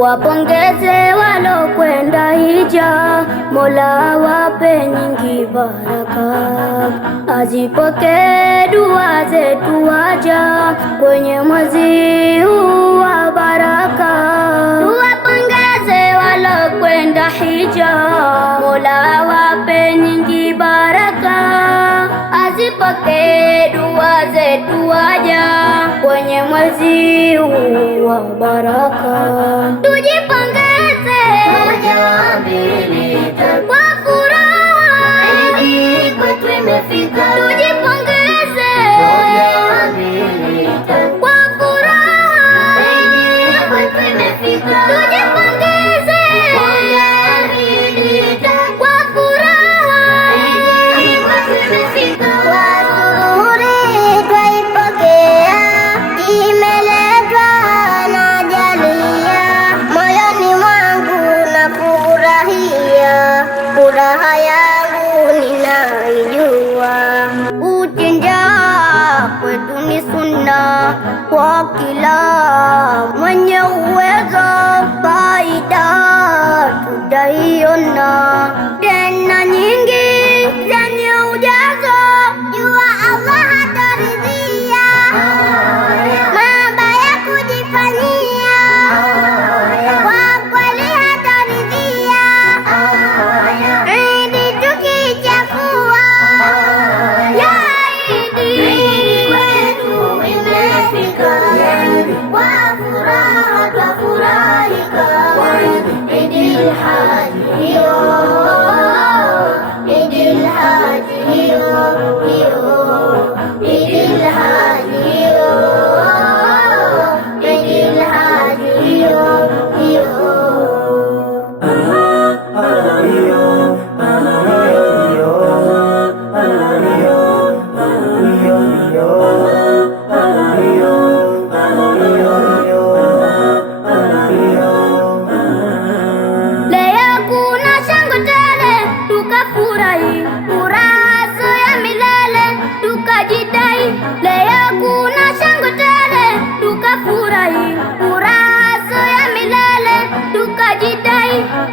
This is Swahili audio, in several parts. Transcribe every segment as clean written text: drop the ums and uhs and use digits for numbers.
Wapongeze walokwenda hija, Mola wape nyingi baraka, azipokee dua zetu waja kwenye mwezi huu wa baraka. Tuwapongeze walokwenda hija, Mola wape nyingi baraka, azipokee dua zetu waja kwenye mwezi huu wa baraka. Tujipongeze kwa furaha, Idi kwetu imefika. Tujipongeze kwa furaha, Idi kwetu imefika. Tujipongeze kwa furaha, Idi kwetu imefika. Furaha yangu ninaijua, kuchinja kwetu ni sunna kwa kila mwenye uwezo, faida tutaiona tena nyingi zenye ujazo. Jua Allah hataridhia mabaya kujifanyia, kwa kweli hataridhia Idi tukichafua. Ya Idi kwetu imefika, kwa furaha twafurahika. Idil Haji hiyo, Idil Haji hiyo, Idil Haji hiyo, Idil Haji hiyo.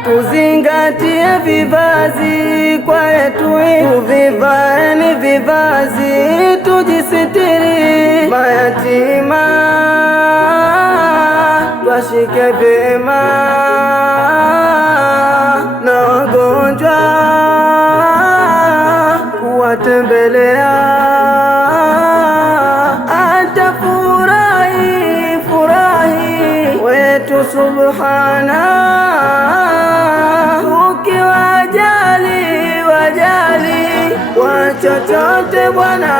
Tuzingatie vivazi kwa yetu, tuvivaeni vivazi, tujisitiri. Mayatima twashike vyema, na wagonjwa kuwatembelea. Atafurahi furahi wetu subhana, ukiwajali wajali kwa chochote Bwana.